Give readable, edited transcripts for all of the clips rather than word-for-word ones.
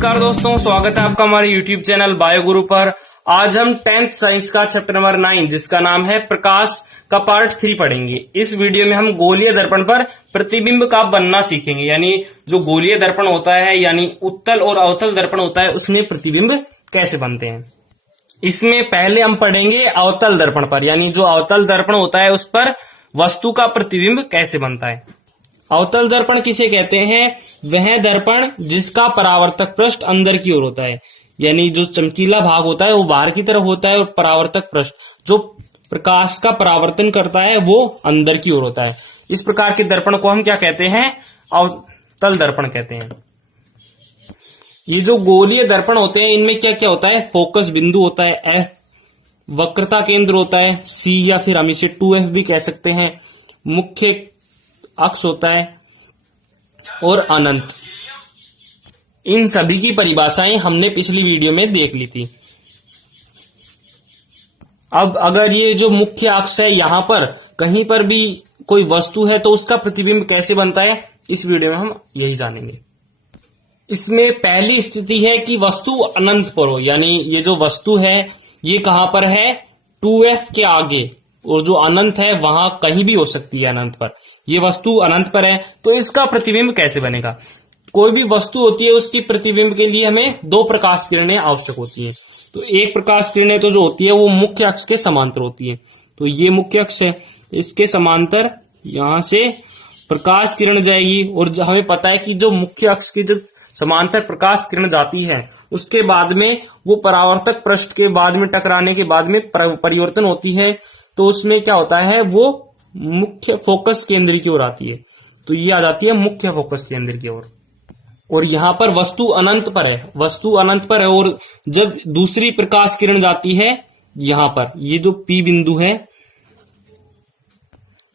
नमस्कार दोस्तों, स्वागत है आपका हमारे YouTube चैनल बायो गुरु पर। आज हम 10th साइंस का चैप्टर नंबर 9 जिसका नाम है प्रकाश का पार्ट 3 पढ़ेंगे। इस वीडियो में हम गोलीय दर्पण पर प्रतिबिंब का बनना सीखेंगे, यानी जो गोलीय दर्पण होता है यानी उत्तल और अवतल दर्पण होता है उसमें प्रतिबिंब कैसे बनते हैं। इसमें पहले हम पढ़ेंगे अवतल दर्पण पर, यानी जो अवतल दर्पण होता है उस पर वस्तु का प्रतिबिंब कैसे बनता है। अवतल दर्पण किसे कहते हैं? वह दर्पण जिसका परावर्तक पृष्ठ अंदर की ओर होता है, यानी जो चमकीला भाग होता है वो बाहर की तरफ होता है और परावर्तक पृष्ठ जो प्रकाश का परावर्तन करता है वो अंदर की ओर होता है। इस प्रकार के दर्पण को हम क्या कहते हैं? अवतल दर्पण कहते हैं। ये जो गोलीय दर्पण होते हैं इनमें क्या क्या होता है? फोकस बिंदु होता है, एफ वक्रता केंद्र होता है, सी या फिर हम इसे 2F भी कह सकते हैं, मुख्य अक्ष होता है और अनंत। इन सभी की परिभाषाएं हमने पिछली वीडियो में देख ली थी। अब अगर ये जो मुख्य अक्ष है यहां पर कहीं पर भी कोई वस्तु है तो उसका प्रतिबिंब कैसे बनता है, इस वीडियो में हम यही जानेंगे। इसमें पहली स्थिति है कि वस्तु अनंत पर हो, यानी ये जो वस्तु है ये कहां पर है? 2F के आगे, और जो अनंत है वहां कहीं भी हो सकती है अनंत पर। ये वस्तु अनंत पर है तो इसका प्रतिबिंब कैसे बनेगा? कोई भी वस्तु होती है उसकी प्रतिबिंब के लिए हमें दो प्रकाश किरणें आवश्यक होती है। तो एक प्रकाश किरणें तो जो होती है वो मुख्य अक्ष के समांतर होती है। तो ये मुख्य अक्ष है, इसके समांतर यहां से प्रकाश किरण जाएगी और हमें पता है कि जो मुख्य अक्ष की जो समांतर प्रकाश किरण जाती है उसके बाद में वो परावर्तक पृष्ठ के बाद में टकराने के बाद में परिवर्तन होती है, तो उसमें क्या होता है? वो मुख्य फोकस केंद्र की ओर आती है। तो ये आ जाती है मुख्य फोकस केंद्र की ओर। और यहां पर वस्तु अनंत पर है, वस्तु अनंत पर है और जब दूसरी प्रकाश किरण जाती है यहां पर, ये जो P बिंदु है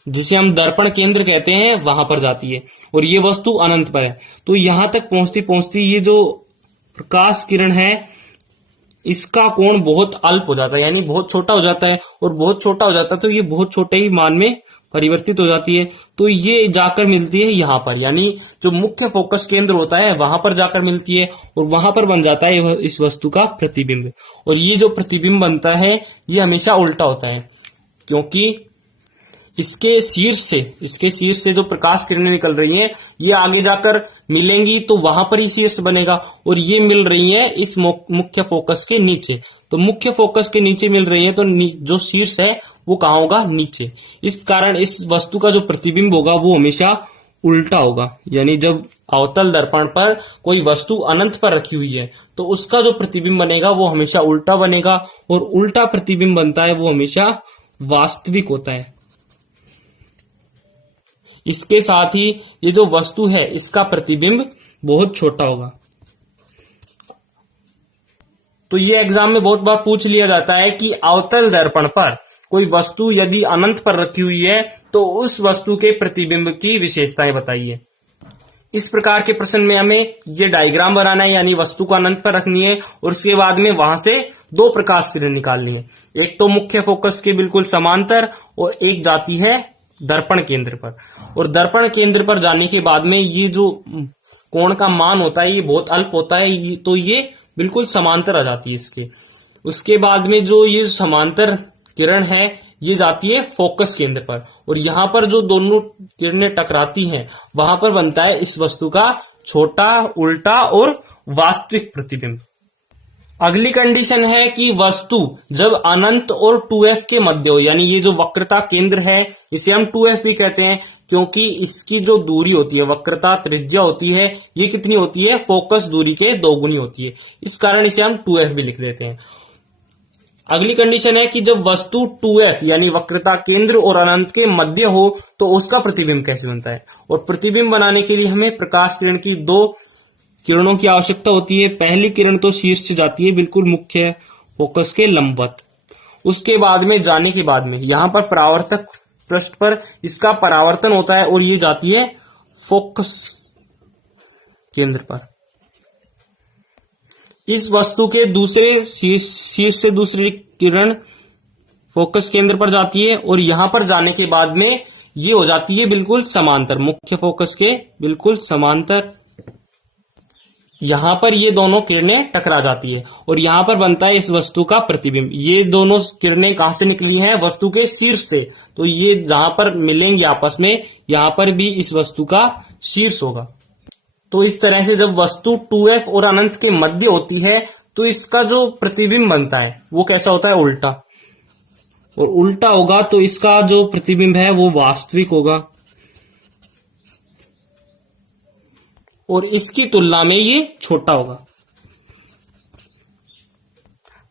जिसे हम दर्पण केंद्र कहते हैं वहां पर जाती है और ये वस्तु अनंत पर है। तो यहां तक पहुंचती पहुंचती ये जो प्रकाश किरण है इसका कोण बहुत अल्प हो जाता है, यानी बहुत छोटा हो जाता है, और बहुत छोटा हो जाता है तो ये बहुत छोटे ही मान में परिवर्तित हो जाती है। तो ये जाकर मिलती है यहां पर, यानी जो मुख्य फोकस केंद्र होता है वहां पर जाकर मिलती है और वहां पर बन जाता है इस वस्तु का प्रतिबिंब। और ये जो प्रतिबिंब बनता है ये हमेशा उल्टा होता है, क्योंकि इसके शीर्ष से जो प्रकाश किरणें निकल रही हैं ये आगे जाकर मिलेंगी तो वहां पर ही शीर्ष बनेगा, और ये मिल रही है इस मुख्य फोकस के नीचे। तो मुख्य फोकस के नीचे मिल रही है तो जो शीर्ष है वो कहाँ होगा? नीचे। इस कारण इस वस्तु का जो प्रतिबिंब होगा वो हमेशा उल्टा होगा, यानी जब अवतल दर्पण पर कोई वस्तु अनंत पर रखी हुई है तो उसका जो प्रतिबिंब बनेगा वो हमेशा उल्टा बनेगा, और उल्टा प्रतिबिंब बनता है वो हमेशा वास्तविक होता है। इसके साथ ही ये जो वस्तु है इसका प्रतिबिंब बहुत छोटा होगा। तो ये एग्जाम में बहुत बार पूछ लिया जाता है कि अवतल दर्पण पर कोई वस्तु यदि अनंत पर रखी हुई है तो उस वस्तु के प्रतिबिंब की विशेषताएं बताइए। इस प्रकार के प्रश्न में हमें ये डायग्राम बनाना है, यानी वस्तु को अनंत पर रखनी है और उसके बाद में वहां से दो प्रकाश किरण निकालनी है। एक तो मुख्य फोकस के बिल्कुल समांतर और एक जाती है दर्पण केंद्र पर। और दर्पण केंद्र पर जाने के बाद में ये जो कोण का मान होता है ये बहुत अल्प होता है, तो ये बिल्कुल समांतर आ जाती है इसके। उसके बाद में जो ये समांतर किरण है ये जाती है फोकस केंद्र पर, और यहां पर जो दोनों किरणें टकराती हैं वहां पर बनता है इस वस्तु का छोटा, उल्टा और वास्तविक प्रतिबिंब। अगली कंडीशन है कि वस्तु जब अनंत और 2F के मध्य हो, यानी ये जो वक्रता केंद्र है इसे हम 2F भी कहते हैं, क्योंकि इसकी जो दूरी होती है, वक्रता त्रिज्या होती है, ये कितनी होती है? फोकस दूरी के 2 गुनी होती है। इस कारण इसे हम 2F भी लिख देते हैं। अगली कंडीशन है कि जब वस्तु 2F यानी वक्रता केंद्र और अनंत के मध्य हो तो उसका प्रतिबिंब कैसे बनता है। और प्रतिबिंब बनाने के लिए हमें प्रकाश किरण की दो किरणों की आवश्यकता होती है। पहली किरण तो शीर्ष से जाती है बिल्कुल मुख्य फोकस के लंबवत, उसके बाद में जाने के बाद में यहां पर परावर्तक पृष्ठ पर इसका परावर्तन होता है और ये जाती है फोकस केंद्र पर। इस वस्तु के दूसरे शीर्ष से दूसरी किरण फोकस केंद्र पर जाती है और यहां पर जाने के बाद में ये हो जाती है बिल्कुल समांतर, मुख्य फोकस के बिल्कुल समांतर। यहाँ पर ये दोनों किरणें टकरा जाती है और यहाँ पर बनता है इस वस्तु का प्रतिबिंब। ये दोनों किरणें कहाँ से निकली हैं? वस्तु के शीर्ष से। तो ये जहां पर मिलेंगी आपस में, यहाँ पर भी इस वस्तु का शीर्ष होगा। तो इस तरह से जब वस्तु 2f और अनंत के मध्य होती है तो इसका जो प्रतिबिंब बनता है वो कैसा होता है? उल्टा। और उल्टा होगा तो इसका जो प्रतिबिंब है वो वास्तविक होगा और इसकी तुलना में ये छोटा होगा।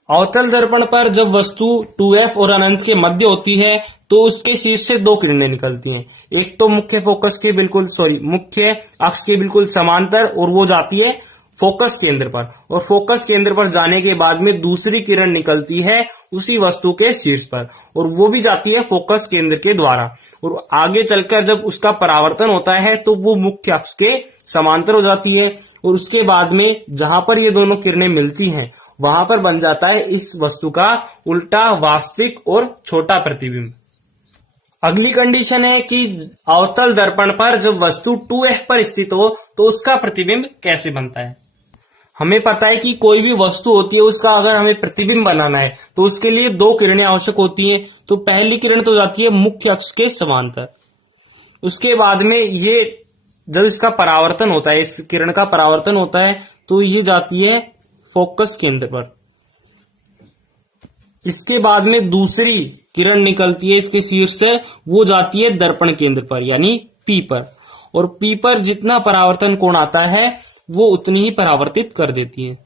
अवतल दर्पण पर जब वस्तु 2f और अनंत के मध्य होती है तो उसके शीर्ष से दो किरणें निकलती हैं। एक तो मुख्य अक्ष के बिल्कुल समांतर और वो जाती है फोकस केंद्र पर, और फोकस केंद्र पर जाने के बाद में दूसरी किरण निकलती है उसी वस्तु के शीर्ष पर और वो भी जाती है फोकस केंद्र के द्वारा, और आगे चलकर जब उसका परावर्तन होता है तो वो मुख्य अक्ष के समांतर हो जाती है और उसके बाद में जहां पर ये दोनों किरणें मिलती हैं वहां पर बन जाता है इस वस्तु का उल्टा, वास्तविक और छोटा प्रतिबिंब। अगली कंडीशन है कि अवतल दर्पण पर जब वस्तु 2f पर स्थित हो तो उसका प्रतिबिंब कैसे बनता है। हमें पता है कि कोई भी वस्तु होती है उसका अगर हमें प्रतिबिंब बनाना है तो उसके लिए दो किरणें आवश्यक होती हैं। तो पहली किरण तो जाती है मुख्य अक्ष के समांतर, उसके बाद में ये जब इसका परावर्तन होता है, इस किरण का परावर्तन होता है तो ये जाती है फोकस केंद्र पर। इसके बाद में दूसरी किरण निकलती है इसके शीर्ष से, वो जाती है दर्पण केंद्र पर यानी P पर, और P पर जितना परावर्तन कोण आता है वो उतनी ही परावर्तित कर देती है।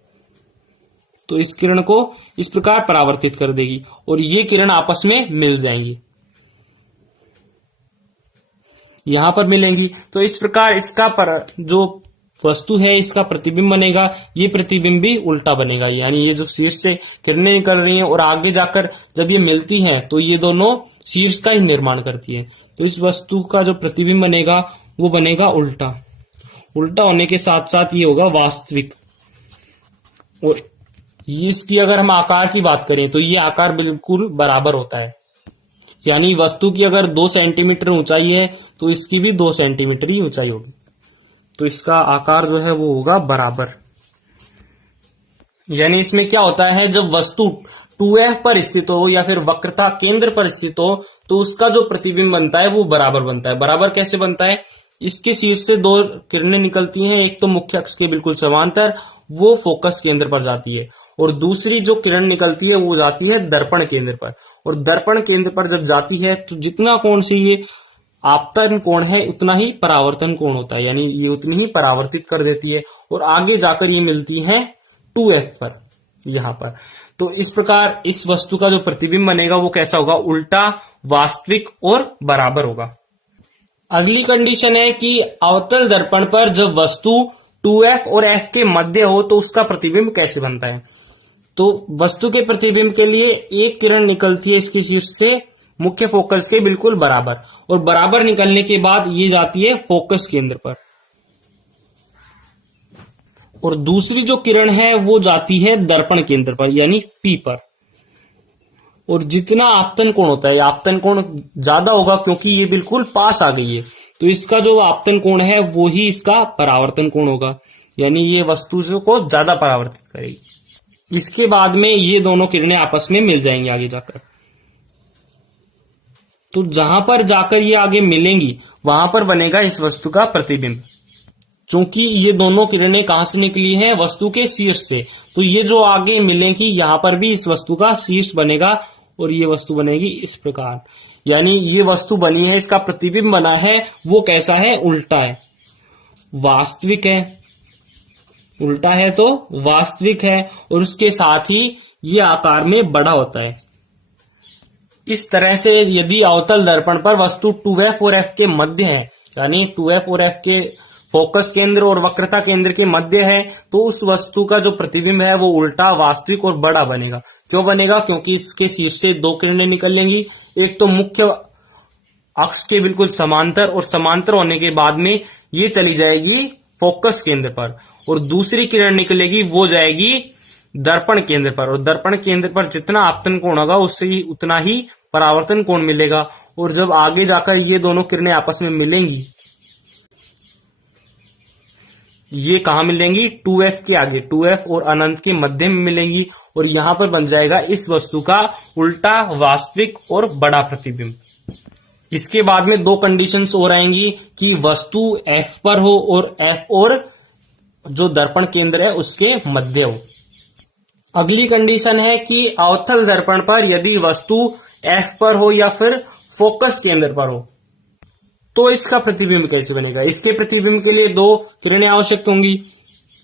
तो इस किरण को इस प्रकार परावर्तित कर देगी और ये किरण आपस में मिल जाएंगी, यहां पर मिलेंगी। तो इस प्रकार इसका जो वस्तु है इसका प्रतिबिंब बनेगा। ये प्रतिबिंब भी उल्टा बनेगा, यानी ये जो शीर्ष से किरणें निकल रही हैं और आगे जाकर जब ये मिलती हैं तो ये दोनों शीर्ष का ही निर्माण करती है। तो इस वस्तु का जो प्रतिबिंब बनेगा वो बनेगा उल्टा। उल्टा होने के साथ साथ ये होगा वास्तविक। और ये इसकी अगर हम आकार की बात करें तो ये आकार बिल्कुल बराबर होता है, यानी वस्तु की अगर 2 सेंटीमीटर ऊंचाई है तो इसकी भी 2 सेंटीमीटर ही ऊंचाई होगी। तो इसका आकार जो है वो होगा बराबर। यानी इसमें क्या होता है, जब वस्तु 2f पर स्थित हो या फिर वक्रता केंद्र पर स्थित हो तो उसका जो प्रतिबिंब बनता है वो बराबर बनता है। बराबर कैसे बनता है? इसके शीर्ष से दो किरणें निकलती हैं, एक तो मुख्य अक्ष के बिल्कुल समांतर, वो फोकस केंद्र पर जाती है, और दूसरी जो किरण निकलती है वो जाती है दर्पण केंद्र पर। और दर्पण केंद्र पर जब जाती है तो जितना कोण से ये आपतन कोण है उतना ही परावर्तन कोण होता है, यानी ये उतनी ही परावर्तित कर देती है और आगे जाकर ये मिलती है 2f पर यहां पर। तो इस प्रकार इस वस्तु का जो प्रतिबिंब बनेगा वो कैसा होगा? उल्टा, वास्तविक और बराबर होगा। अगली कंडीशन है कि अवतल दर्पण पर जब वस्तु 2f और f के मध्य हो तो उसका प्रतिबिंब कैसे बनता है। तो वस्तु के प्रतिबिंब के लिए एक किरण निकलती है इसके शीर्ष से मुख्य फोकस के बिल्कुल बराबर, और बराबर निकलने के बाद ये जाती है फोकस केंद्र पर, और दूसरी जो किरण है वो जाती है दर्पण केंद्र पर यानी P पर। और जितना आपतन कोण होता है, आपतन कोण ज्यादा होगा क्योंकि ये बिल्कुल पास आ गई है, तो इसका जो आपतन कोण है वो ही इसका परावर्तन कोण होगा, यानी ये वस्तु को ज्यादा परावर्तित करेगी। इसके बाद में ये दोनों किरणें आपस में मिल जाएंगी आगे जाकर। तो जहां पर जाकर ये आगे मिलेंगी वहां पर बनेगा इस वस्तु का प्रतिबिंब। चूंकि ये दोनों किरणें कहां से निकली हैं? वस्तु के शीर्ष से, तो ये जो आगे मिलेंगी यहां पर भी इस वस्तु का शीर्ष बनेगा और ये वस्तु बनेगी इस प्रकार। यानी ये वस्तु बनी है, इसका प्रतिबिंब बना है, वो कैसा है? उल्टा है, वास्तविक है। उल्टा है तो वास्तविक है, और उसके साथ ही ये आकार में बड़ा होता है। इस तरह से यदि अवतल दर्पण पर वस्तु 2f और f के मध्य है, यानी 2f और f के फोकस केंद्र और वक्रता केंद्र के मध्य है, तो उस वस्तु का जो प्रतिबिंब है वो उल्टा, वास्तविक और बड़ा बनेगा। क्यों बनेगा? क्योंकि इसके शीर्ष से दो किरणें निकलेंगी, एक तो मुख्य अक्ष के बिल्कुल समांतर, और समांतर होने के बाद में ये चली जाएगी फोकस केंद्र पर, और दूसरी किरण निकलेगी वो जाएगी दर्पण केंद्र पर, और दर्पण केंद्र पर जितना आपतन कोण होगा उससे ही उतना ही परावर्तन कोण मिलेगा। और जब आगे जाकर ये दोनों किरणें आपस में मिलेंगी ये कहाँ मिलेंगी, 2f के आगे, 2f और अनंत के मध्य में मिलेंगी, और यहां पर बन जाएगा इस वस्तु का उल्टा, वास्तविक और बड़ा प्रतिबिंब। इसके बाद में दो कंडीशंस और आएंगी कि वस्तु f पर हो और f और जो दर्पण केंद्र है उसके मध्य हो। अगली कंडीशन है कि अवतल दर्पण पर यदि वस्तु f पर हो या फिर फोकस केंद्र पर हो तो इसका प्रतिबिंब कैसे बनेगा। इसके प्रतिबिंब के लिए दो किरणें आवश्यक होंगी।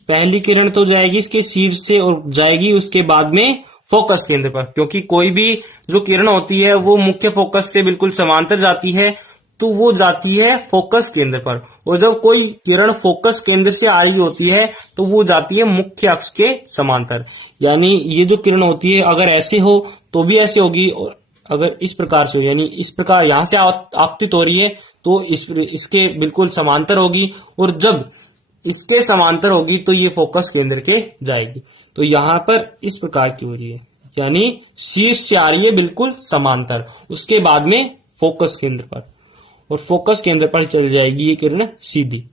पहली किरण तो जाएगी इसके शीर्ष से और जाएगी उसके बाद में फोकस केंद्र पर, क्योंकि कोई भी जो किरण होती है वो मुख्य फोकस से बिल्कुल समांतर जाती है, तो वो जाती है फोकस केंद्र पर। और जब कोई किरण फोकस केंद्र से आ रही होती है तो वो जाती है मुख्य अक्ष के समांतर। यानी ये जो किरण होती है अगर ऐसे हो तो भी ऐसे होगी, और अगर इस प्रकार से हो यानी इस प्रकार यहां से आपतित हो रही है तो इसके बिल्कुल समांतर होगी, और जब इसके समांतर होगी तो ये फोकस केंद्र के जाएगी। तो यहां पर इस प्रकार की हो रही है, यानी शीर्ष से आ रही है बिल्कुल समांतर, उसके बाद में फोकस केंद्र पर, और फोकस केंद्र पर चल जाएगी ये किरण सीधी।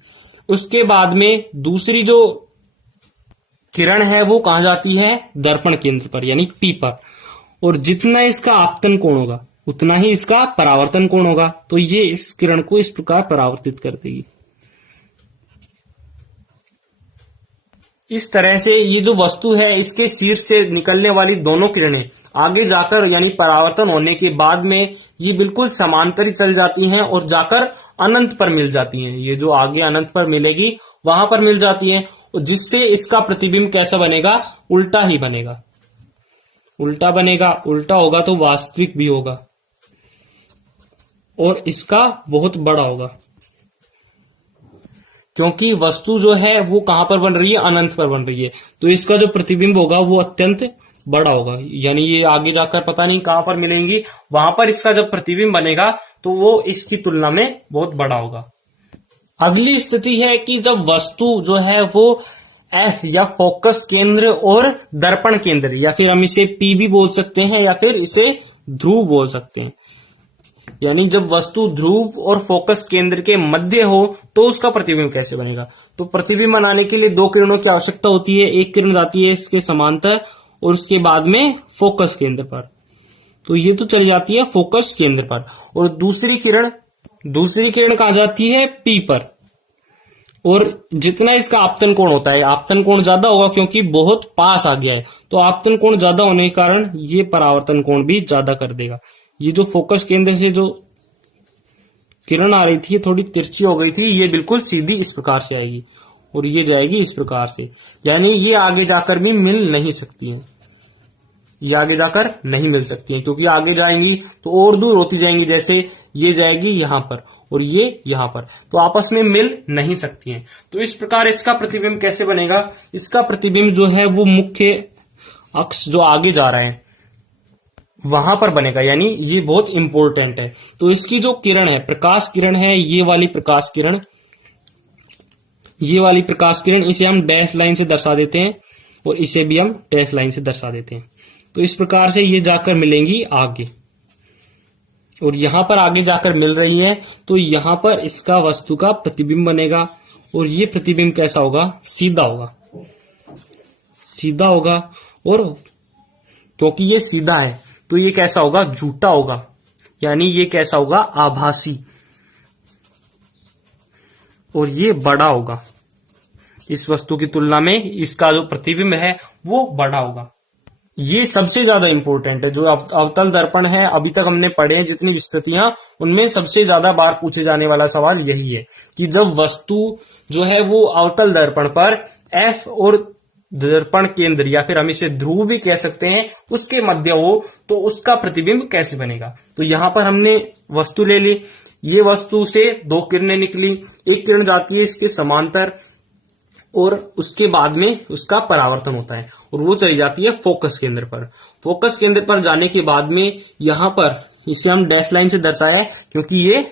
उसके बाद में दूसरी जो किरण है वो कहां जाती है, दर्पण केंद्र पर यानी P पर, और जितना इसका आपतन कोण होगा उतना ही इसका परावर्तन कोण होगा। तो ये इस किरण को इस प्रकार परावर्तित कर देगी। इस तरह से ये जो वस्तु है इसके शीर्ष से निकलने वाली दोनों किरणें आगे जाकर यानी परावर्तन होने के बाद में ये बिल्कुल समांतर ही चल जाती हैं और जाकर अनंत पर मिल जाती हैं। ये जो आगे अनंत पर मिलेगी वहां पर मिल जाती हैं, और जिससे इसका प्रतिबिंब कैसा बनेगा, उल्टा ही बनेगा। उल्टा बनेगा, उल्टा होगा तो वास्तविक भी होगा और इसका बहुत बड़ा होगा, क्योंकि वस्तु जो है वो कहां पर बन रही है, अनंत पर बन रही है। तो इसका जो प्रतिबिंब होगा वो अत्यंत बड़ा होगा, यानी ये आगे जाकर पता नहीं कहां पर मिलेंगी, वहां पर इसका जब प्रतिबिंब बनेगा तो वो इसकी तुलना में बहुत बड़ा होगा। अगली स्थिति है कि जब वस्तु जो है वो F या फोकस केंद्र और दर्पण केंद्र, या फिर हम इसे P भी बोल सकते हैं या फिर इसे ध्रुव बोल सकते हैं, यानी जब वस्तु ध्रुव और फोकस केंद्र के मध्य हो तो उसका प्रतिबिंब कैसे बनेगा। तो प्रतिबिंब बनाने के लिए दो किरणों की आवश्यकता होती है। एक किरण जाती है इसके समांतर और उसके बाद में फोकस केंद्र पर, तो ये तो चली जाती है फोकस केंद्र पर, और दूसरी किरण कहां जाती है, P पर। और जितना इसका आपतन कोण होता है, आपतन कोण ज्यादा होगा क्योंकि बहुत पास आ गया है, तो आपतन कोण ज्यादा होने के कारण ये परावर्तन कोण भी ज्यादा कर देगा। ये जो फोकस केंद्र से जो किरण आ रही थी ये थोड़ी तिरछी हो गई थी, ये बिल्कुल सीधी इस प्रकार से आएगी और ये जाएगी इस प्रकार से, यानी ये आगे जाकर भी मिल नहीं सकती है, ये आगे जाकर नहीं मिल सकती है, क्योंकि आगे जाएंगी तो और दूर होती जाएंगी। जैसे ये जाएगी यहां पर और ये यहां पर, तो आपस में मिल नहीं सकती हैं। तो इस प्रकार इसका प्रतिबिंब कैसे बनेगा, इसका प्रतिबिंब जो है वो मुख्य अक्ष जो आगे जा रहा है वहां पर बनेगा, यानी ये बहुत इंपॉर्टेंट है। तो इसकी जो किरण है, प्रकाश किरण है, ये वाली प्रकाश किरण, इसे हम डैश लाइन से दर्शा देते हैं और इसे भी हम डैश लाइन से दर्शा देते हैं। तो इस प्रकार से ये जाकर मिलेंगी आगे, और यहां पर आगे जाकर मिल रही है, तो यहां पर इसका वस्तु का प्रतिबिंब बनेगा, और ये प्रतिबिंब कैसा होगा, सीधा होगा, और क्योंकि ये सीधा है तो ये कैसा होगा, झूठा होगा, यानी ये कैसा होगा, आभासी, और ये बड़ा होगा। इस वस्तु की तुलना में इसका जो प्रतिबिंब है वो बड़ा होगा। ये सबसे ज्यादा इंपॉर्टेंट है। जो अवतल दर्पण है अभी तक हमने पढ़े हैं जितनी विस्तृतियां, उनमें सबसे ज्यादा बार पूछे जाने वाला सवाल यही है कि जब वस्तु जो है वो अवतल दर्पण पर F और दर्पण केंद्र या फिर हम इसे ध्रुव भी कह सकते हैं उसके मध्य हो तो उसका प्रतिबिंब कैसे बनेगा। तो यहां पर हमने वस्तु ले ली, ये वस्तु से दो किरणें निकली, एक किरण जाती है इसके समांतर और उसके बाद में उसका परावर्तन होता है और वो चली जाती है फोकस केंद्र पर। फोकस केंद्र पर जाने के बाद में यहां पर इसे हम डैश लाइन से दर्शाया है क्योंकि ये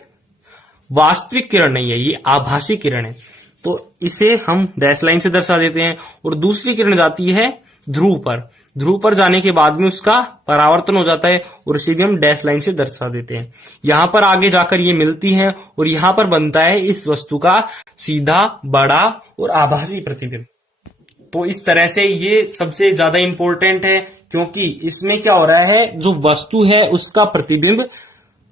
वास्तविक किरण नहीं है, ये आभासी किरण है, तो इसे हम डैश लाइन से दर्शा देते हैं। और दूसरी किरण जाती है ध्रुव पर जाने के बाद में उसका परावर्तन हो जाता है और उसे भी हम डैश लाइन से दर्शा देते हैं। यहां पर आगे जाकर ये मिलती हैं और यहां पर बनता है इस वस्तु का सीधा, बड़ा और आभासी प्रतिबिंब। तो इस तरह से ये सबसे ज्यादा इंपॉर्टेंट है, क्योंकि इसमें क्या हो रहा है, जो वस्तु है उसका प्रतिबिंब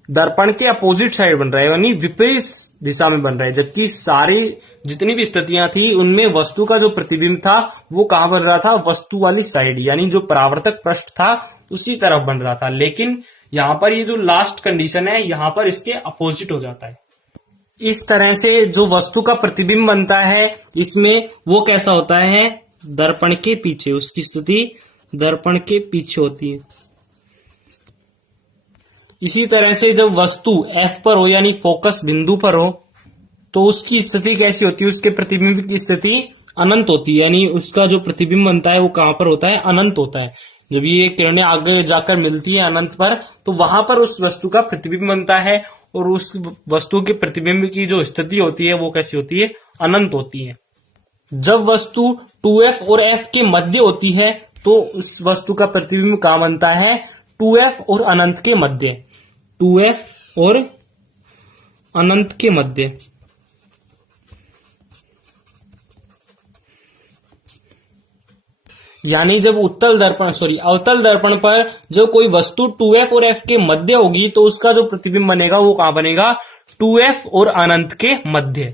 दर्पण के अपोजिट साइड बन रहा है, यानी विपरीत दिशा में बन रहा है, जबकि सारी जितनी भी स्थितियां थी उनमें वस्तु का जो प्रतिबिंब था वो कहां बन रहा था, वस्तु वाली साइड, यानी जो परावर्तक पृष्ठ था उसी तरफ बन रहा था। लेकिन यहां पर ये जो लास्ट कंडीशन है, यहां पर इसके अपोजिट हो जाता है। इस तरह से जो वस्तु का प्रतिबिंब बनता है, इसमें वो कैसा होता है, दर्पण के पीछे, उसकी स्थिति दर्पण के पीछे होती है। इसी तरह से जब वस्तु F पर हो, यानी फोकस बिंदु पर हो, तो उसकी स्थिति कैसी होती है, उसके प्रतिबिंब की स्थिति अनंत होती है, यानी उसका जो प्रतिबिंब बनता है वो कहां पर होता है, अनंत होता है। जब ये किरणें आगे जाकर मिलती है अनंत पर, तो वहां पर उस वस्तु का प्रतिबिंब बनता है और उस वस्तु के प्रतिबिंब की जो स्थिति होती है वो कैसी होती है, अनंत होती है। जब वस्तु 2F और F के मध्य होती है तो उस वस्तु का प्रतिबिंब कहां बनता है, 2F और अनंत के मध्य, 2F और अनंत के मध्य। यानी जब अवतल दर्पण पर जब कोई वस्तु 2F और F के मध्य होगी तो उसका जो प्रतिबिंब बनेगा वो कहां बनेगा, 2F और अनंत के मध्य।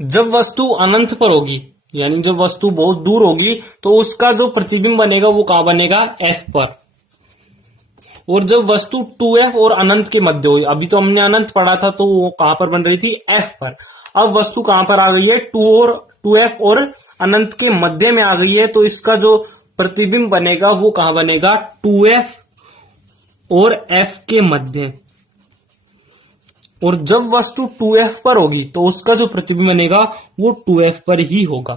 जब वस्तु अनंत पर होगी, यानी जब वस्तु बहुत दूर होगी, तो उसका जो प्रतिबिंब बनेगा वो कहां बनेगा, F पर। और जब वस्तु 2F और अनंत के मध्य हुई, अभी तो हमने अनंत पढ़ा था, तो वो कहां पर बन रही थी, F पर। अब वस्तु कहां पर आ गई है, 2F और अनंत के मध्य में आ गई है, तो इसका जो प्रतिबिंब बनेगा वो कहां बनेगा, 2F और F के मध्य। और जब वस्तु 2F पर होगी तो उसका जो प्रतिबिंब बनेगा वो 2F पर ही होगा।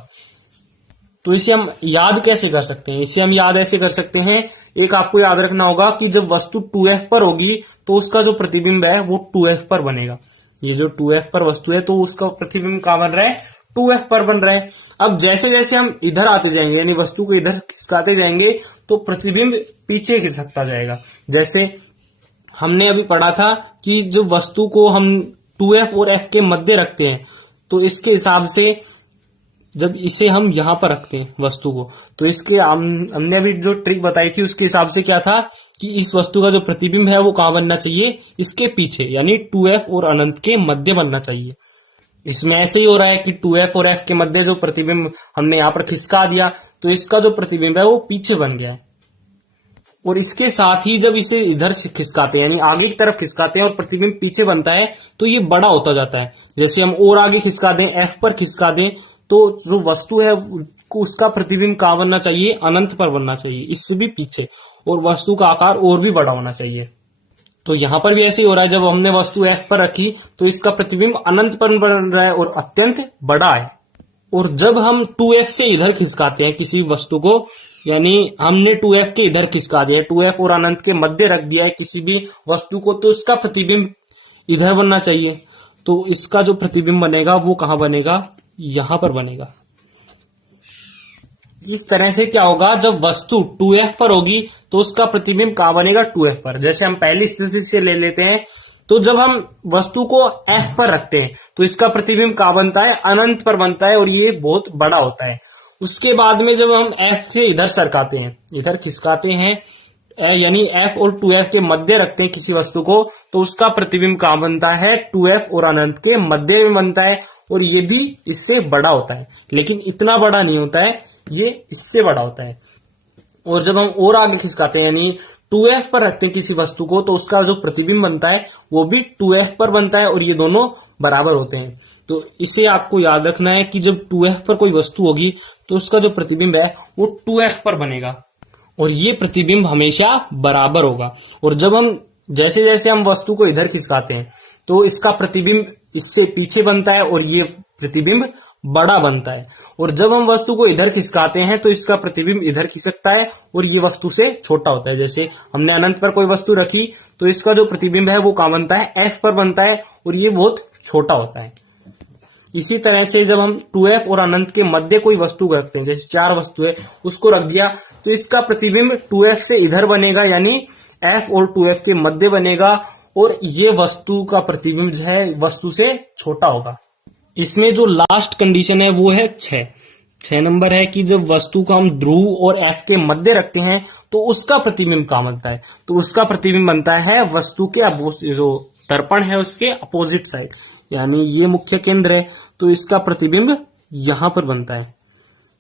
तो इसे हम याद कैसे कर सकते हैं, इसे हम याद ऐसे कर सकते हैं, एक आपको याद रखना होगा कि जब वस्तु 2F पर होगी तो उसका जो प्रतिबिंब है वो 2F पर बनेगा। ये जो 2F पर वस्तु है तो उसका प्रतिबिंब कहां बन रहा है, 2F पर बन रहा है। अब जैसे जैसे हम इधर आते जाएंगे, यानी वस्तु को इधर खिसकाते जाएंगे, तो प्रतिबिंब पीछे खिसकता जाएगा। जैसे हमने अभी पढ़ा था कि जब वस्तु को हम 2F और F के मध्य रखते हैं, तो इसके हिसाब से जब इसे हम यहां पर रखते हैं वस्तु को, तो इसके हमने अभी जो ट्रिक बताई थी उसके हिसाब से क्या था कि इस वस्तु का जो प्रतिबिंब है वो कहां बनना चाहिए, इसके पीछे, यानी 2F और अनंत के मध्य बनना चाहिए। इसमें ऐसे ही हो रहा है कि 2F और F के मध्य जो प्रतिबिंब हमने यहां पर खिसका दिया, तो इसका जो प्रतिबिंब है वो पीछे बन गया है। और इसके साथ ही जब इसे इधर खिसकाते हैं, यानी आगे की तरफ खिसकाते हैं और प्रतिबिंब पीछे बनता है, तो ये बड़ा होता जाता है। जैसे हम और आगे खिसका दें, F पर खिसका दें, तो जो वस्तु है उसका प्रतिबिंब कहां बनना चाहिए, अनंत पर बनना चाहिए, इससे भी पीछे, और वस्तु का आकार और भी बड़ा होना चाहिए। तो यहां पर भी ऐसे ही हो रहा है, जब हमने वस्तु F पर रखी तो इसका प्रतिबिंब अनंत पर बन रहा है और अत्यंत बड़ा है। और जब हम 2F से इधर खिसकाते हैं किसी वस्तु को, यानी हमने 2F के इधर खिसका दिया, 2F और अनंत के मध्य रख दिया है किसी भी वस्तु को, तो उसका प्रतिबिंब इधर बनना चाहिए। तो इसका जो प्रतिबिंब बनेगा वो कहां बनेगा, यहां पर बनेगा। इस तरह से क्या होगा, जब वस्तु 2F पर होगी तो उसका प्रतिबिंब कहां बनेगा, 2F पर। जैसे हम पहली स्थिति से ले लेते हैं, तो जब हम वस्तु को F पर रखते हैं तो इसका प्रतिबिंब कहां बनता है, अनंत पर बनता है और ये बहुत बड़ा होता है। उसके बाद में जब हम F से इधर सरकाते हैं, इधर खिसकाते हैं, यानी F और 2F के मध्य रखते हैं किसी वस्तु को, तो उसका प्रतिबिंब कहां बनता है, 2F और अनंत के मध्य में बनता है, और ये भी इससे बड़ा होता है, लेकिन इतना बड़ा नहीं होता है, ये इससे बड़ा होता है। और जब हम और आगे खिसकाते हैं, यानी 2F पर रखते हैं किसी वस्तु को, तो उसका जो प्रतिबिंब बनता है वो भी 2F पर बनता है, और ये दोनों बराबर होते हैं। तो इसे आपको याद रखना है कि जब 2F पर कोई वस्तु होगी तो उसका जो प्रतिबिंब है वो 2F पर बनेगा, और ये प्रतिबिंब हमेशा बराबर होगा। और जब हम जैसे जैसे हम वस्तु को इधर खिसकाते हैं तो इसका प्रतिबिंब इससे पीछे बनता है और ये प्रतिबिंब बड़ा बनता है। और जब हम वस्तु को इधर खिसकाते हैं तो इसका प्रतिबिंब इधर खिसकता है और ये वस्तु से छोटा होता है। जैसे हमने अनंत पर कोई वस्तु रखी तो इसका जो प्रतिबिंब है वो कहां बनता है, F पर बनता है, और ये बहुत छोटा होता है। इसी तरह से जब हम 2F और अनंत के मध्य कोई वस्तु रखते हैं, जैसे 4 वस्तु है उसको रख दिया, तो इसका प्रतिबिंब 2f से इधर बनेगा, यानी f और 2f के मध्य बनेगा, और ये वस्तु का प्रतिबिंब जो है वस्तु से छोटा होगा। इसमें जो लास्ट कंडीशन है वो है 6 नंबर है कि जब वस्तु को हम ध्रुव और f के मध्य रखते हैं तो उसका प्रतिबिंब कहाँ बनता है, तो उसका प्रतिबिंब बनता है वस्तु के जो दर्पण है उसके अपोजिट साइड, यानी ये मुख्य केंद्र है तो इसका प्रतिबिंब यहां पर बनता है।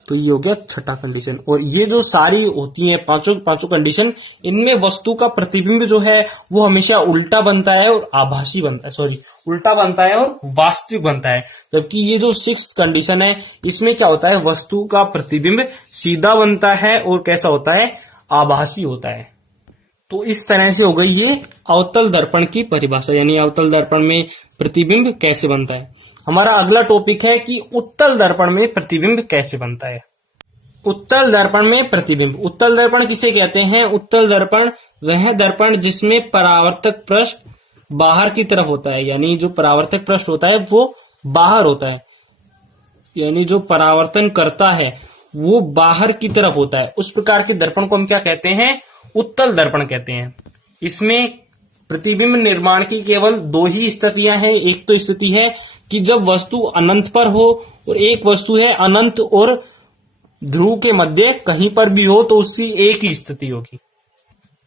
तो ये हो गया छठा कंडीशन। और ये जो सारी होती है पांचों कंडीशन, इनमें वस्तु का प्रतिबिंब जो है वो हमेशा उल्टा बनता है और आभासी बनता है, उल्टा बनता है और वास्तविक बनता है। जबकि ये जो 6th कंडीशन है इसमें क्या होता है, वस्तु का प्रतिबिंब सीधा बनता है और कैसा होता है, आभासी होता है। तो इस तरह से हो गई ये अवतल दर्पण की परिभाषा, यानी अवतल दर्पण में प्रतिबिंब कैसे बनता है। हमारा अगला टॉपिक है कि उत्तल दर्पण में प्रतिबिंब कैसे बनता है। उत्तल दर्पण में प्रतिबिंब, उत्तल दर्पण किसे कहते हैं? उत्तल दर्पण वह दर्पण जिसमें परावर्तक पृष्ठ बाहर की तरफ होता है, यानी जो परावर्तक पृष्ठ होता है वो बाहर होता है, यानी जो परावर्तन करता है वो बाहर की तरफ होता है। उस प्रकार के दर्पण को हम क्या कहते हैं? उत्तल दर्पण कहते हैं। इसमें प्रतिबिंब निर्माण की केवल 2 ही स्थितियां हैं। एक तो स्थिति है कि जब वस्तु अनंत पर हो, और एक वस्तु है अनंत और ध्रुव के मध्य कहीं पर भी हो, तो उसकी एक ही स्थिति होगी।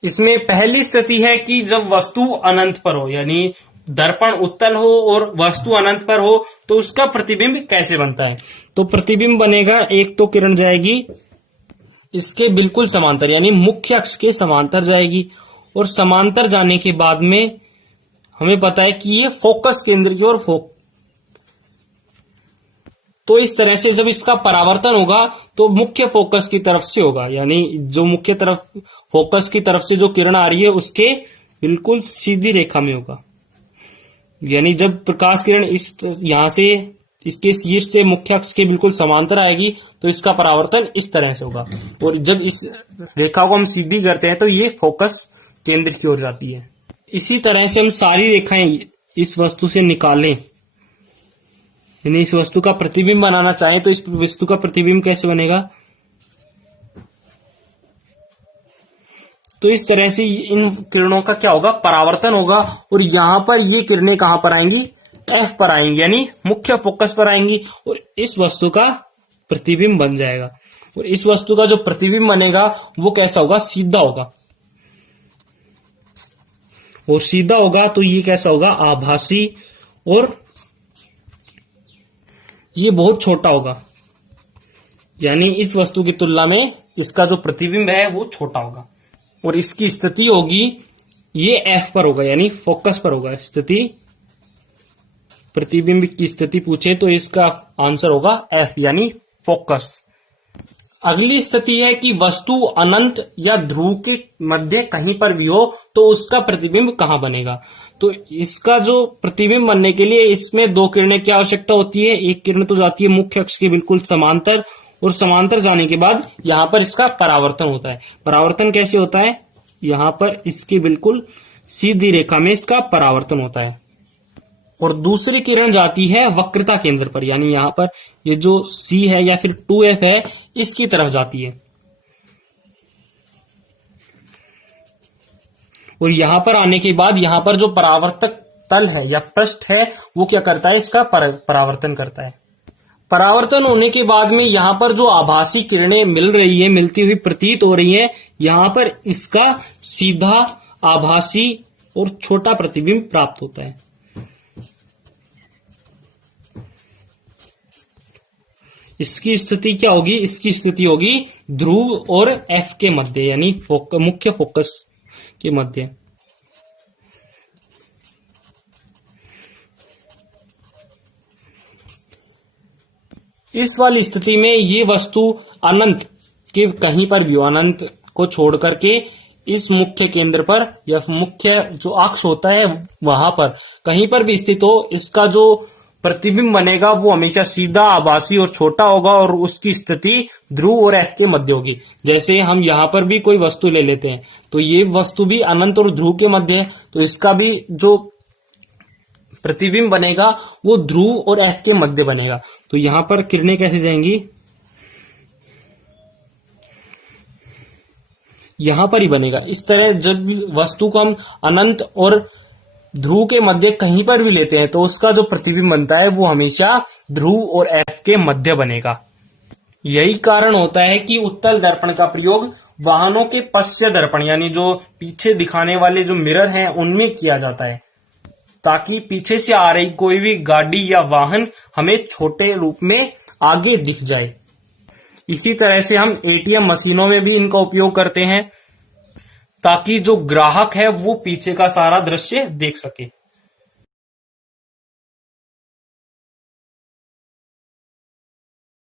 इसमें पहली स्थिति है कि जब वस्तु अनंत पर हो, यानी दर्पण उत्तल हो और वस्तु अनंत पर हो, तो उसका प्रतिबिंब कैसे बनता है? तो प्रतिबिंब बनेगा, एक तो किरण जाएगी इसके बिल्कुल समांतर, यानी मुख्य अक्ष के समांतर जाएगी, और समांतर जाने के बाद में हमें पता है कि ये फोकस केंद्र की ओर तो इस तरह से जब इसका परावर्तन होगा तो मुख्य फोकस की तरफ से होगा, यानी जो मुख्य तरफ फोकस की तरफ से जो किरण आ रही है उसके बिल्कुल सीधी रेखा में होगा। यानी जब प्रकाश किरण यहां से इसके शीर्ष से मुख्य अक्ष के बिल्कुल समांतर आएगी तो इसका परावर्तन इस तरह से होगा, और जब इस रेखा को हम सीधी करते हैं तो ये फोकस केंद्र की ओर जाती है। इसी तरह से हम सारी रेखाएं इस वस्तु से निकालें, यानी इस वस्तु का प्रतिबिंब बनाना चाहें तो इस वस्तु का प्रतिबिंब कैसे बनेगा? तो इस तरह से इन किरणों का क्या होगा? परावर्तन होगा, और यहां पर ये किरणें कहां पर आएंगी? F पर आएंगी, यानी मुख्य फोकस पर आएंगी, और इस वस्तु का प्रतिबिंब बन जाएगा। और इस वस्तु का जो प्रतिबिंब बनेगा वो कैसा होगा? सीधा होगा, और सीधा होगा तो ये कैसा होगा? आभासी, और ये बहुत छोटा होगा, यानी इस वस्तु की तुलना में इसका जो प्रतिबिंब है वो छोटा होगा। और इसकी स्थिति होगी, ये F पर होगा, यानी फोकस पर होगा स्थिति। प्रतिबिंब की स्थिति पूछे तो इसका आंसर होगा F, यानी फोकस। अगली स्थिति है कि वस्तु अनंत या ध्रुव के मध्य कहीं पर भी हो तो उसका प्रतिबिंब कहां बनेगा? तो इसका जो प्रतिबिंब बनने के लिए इसमें 2 किरणें की आवश्यकता होती है। एक किरण तो जाती है मुख्य अक्ष के बिल्कुल समांतर, और समांतर जाने के बाद यहां पर इसका परावर्तन होता है। परावर्तन कैसे होता है? यहां पर इसके बिल्कुल सीधी रेखा में इसका परावर्तन होता है। और दूसरी किरण जाती है वक्रता केंद्र पर, यानी यहां पर ये जो C है या फिर 2F है इसकी तरफ जाती है, और यहां पर आने के बाद यहां पर जो परावर्तक तल है या पृष्ठ है वो क्या करता है? इसका परावर्तन करता है। परावर्तन होने के बाद में यहां पर जो आभासी किरणें मिल रही है, मिलती हुई प्रतीत हो रही है, यहां पर इसका सीधा आभासी और छोटा प्रतिबिंब प्राप्त होता है। इसकी स्थिति क्या होगी? इसकी स्थिति होगी ध्रुव और F के मध्य, यानी मुख्य फोकस के मध्य। इस वाली स्थिति में ये वस्तु अनंत के कहीं पर भी हो, अनंत को छोड़ करके इस मुख्य केंद्र पर या मुख्य जो अक्ष होता है वहां पर कहीं पर भी स्थित हो, इसका जो प्रतिबिंब बनेगा वो हमेशा सीधा, आभासी और छोटा होगा, और उसकी स्थिति ध्रुव और F के मध्य होगी। जैसे हम यहाँ पर भी कोई वस्तु ले लेते हैं तो ये वस्तु भी अनंत और ध्रुव के मध्य है, तो इसका भी जो प्रतिबिंब बनेगा वो ध्रुव और F के मध्य बनेगा। तो यहां पर किरणें कैसे जाएंगी? यहां पर ही बनेगा। इस तरह जब भी वस्तु को हम अनंत और ध्रुव के मध्य कहीं पर भी लेते हैं तो उसका जो प्रतिबिंब बनता है वो हमेशा ध्रुव और एफ के मध्य बनेगा। यही कारण होता है कि उत्तल दर्पण का प्रयोग वाहनों के पश्य दर्पण यानी जो पीछे दिखाने वाले जो मिरर हैं उनमें किया जाता है, ताकि पीछे से आ रही कोई भी गाड़ी या वाहन हमें छोटे रूप में आगे दिख जाए। इसी तरह से हम एटीएम मशीनों में भी इनका उपयोग करते हैं, ताकि जो ग्राहक है वो पीछे का सारा दृश्य देख सके।